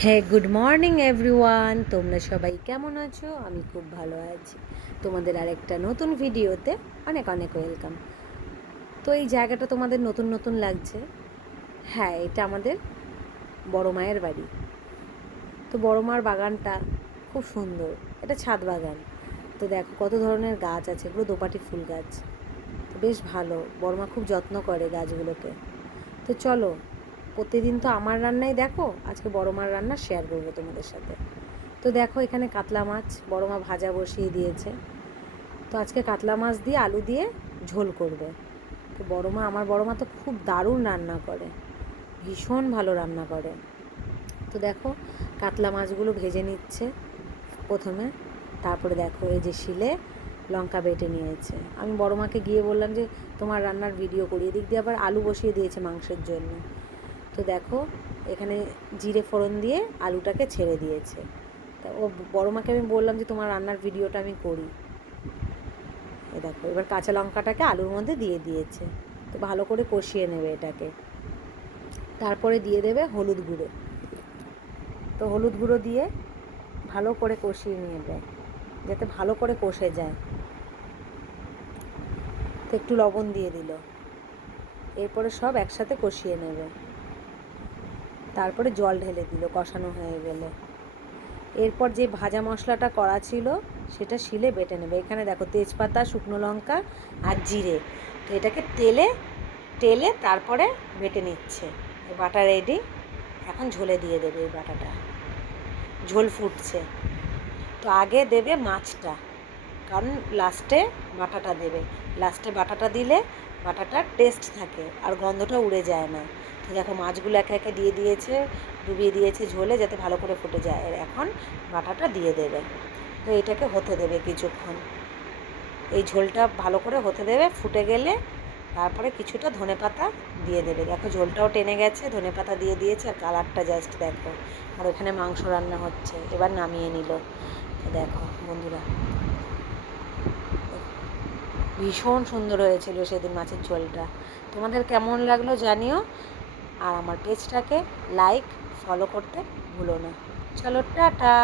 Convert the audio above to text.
হ্যাঁ, good morning everyone. তোমরা সবাই কেমন আছো? আমি খুব ভালো আছি। তোমাদের আরেকটা নতুন ভিডিওতে অনেক অনেক ওয়েলকাম। তো এই জায়গাটা তোমাদের নতুন নতুন লাগছে। হ্যাঁ, এটা আমাদের বড় মায়ের বাড়ি। তো বড় মার বাগানটা খুব সুন্দর। এটা ছাদ বাগান। তো দেখো কত ধরনের গাছ আছে, এগুলো দোপাটি ফুল গাছ। তো বেশ ভালো, বড় মা খুব যত্ন করে গাছগুলোকে। তো চলো, প্রতিদিন তো আমার রান্নাই দেখো, আজকে বড় মার রান্না শেয়ার করবো তোমাদের সাথে। তো দেখো এখানে কাতলা মাছ বড় মা ভাজা বসিয়ে দিয়েছে। তো আজকে কাতলা মাছ দিয়ে আলু দিয়ে ঝোল করবে। তো আমার বড় মা তো খুব দারুণ রান্না করে, ভীষণ ভালো রান্না করে। তো দেখো কাতলা মাছগুলো ভেজে নিচ্ছে প্রথমে, তারপরে দেখো এই যে শিলে লঙ্কা বেটে নিয়েছে। আমি বড় মাকে গিয়ে বললাম যে তোমার রান্নার ভিডিও করি, এদিক দিয়ে আবার আলু বসিয়ে দিয়েছে মাংসের জন্য। তো দেখো এখানে জিরে ফোড়ন দিয়ে আলুটাকে ছেড়ে দিয়েছে। তা ও বড় মাকে আমি বললাম যে তোমার রান্নার ভিডিওটা আমি করি। এ দেখো এবার কাঁচা লঙ্কাটাকে আলুর মধ্যে দিয়ে দিয়েছে। তো ভালো করে কষিয়ে নেবে এটাকে, তারপরে দিয়ে দেবে হলুদ গুঁড়ো। তো হলুদ গুঁড়ো দিয়ে ভালো করে কষিয়ে নেবে যাতে ভালো করে কষে যায়। তো একটু লবণ দিয়ে দিল, এরপরে সব একসাথে কষিয়ে নেবে। তারপরে জল ঢেলে দিল কষানো হয়ে গেলে। এরপর যে ভাজা মশলাটা করা ছিল সেটা শিলে বেটে নেবে। এখানে দেখো তেজপাতা, শুকনো লঙ্কা আর জিরে। তো এটাকে টেলে তারপরে বেটে নিচ্ছে। বাটা রেডি, এখন ঝোলে দিয়ে দেবে এই বাটাটা। ঝোল ফুটছে, তো আগে দেবে মাছটা, কারণ লাস্টে বাটাটা দেবে। লাস্টে বাটাটা দিলে বাটাটার টেস্ট থাকে আর গন্ধটা উড়ে যায় না। তো দেখো মাছগুলো একে একে দিয়ে দিয়েছে, ডুবিয়ে দিয়েছে ঝোলে যাতে ভালো করে ফুটে যায়। আর এখন বাটাটা দিয়ে দেবে। তো এটাকে হতে দেবে কিছুক্ষণ, এই ঝোলটা ভালো করে হতে দেবে। ফুটে গেলে তারপরে কিছুটা ধনেপাতা দিয়ে দেবে। দেখো ঝোলটাও টেনে গেছে, ধনেপাতা দিয়ে দিয়েছে, আর কালারটা জাস্ট দেখো। আর ওখানে মাংস রান্না হচ্ছে, এবার নামিয়ে নিল। দেখো বন্ধুরা, ভীষণ সুন্দর হয়েছিল সেদিন মাছের ঝোলটা। তোমাদের কেমন লাগলো জানিও, আর আমার পেজটাকে লাইক ফলো করতে ভুলো না। চলো টাটা।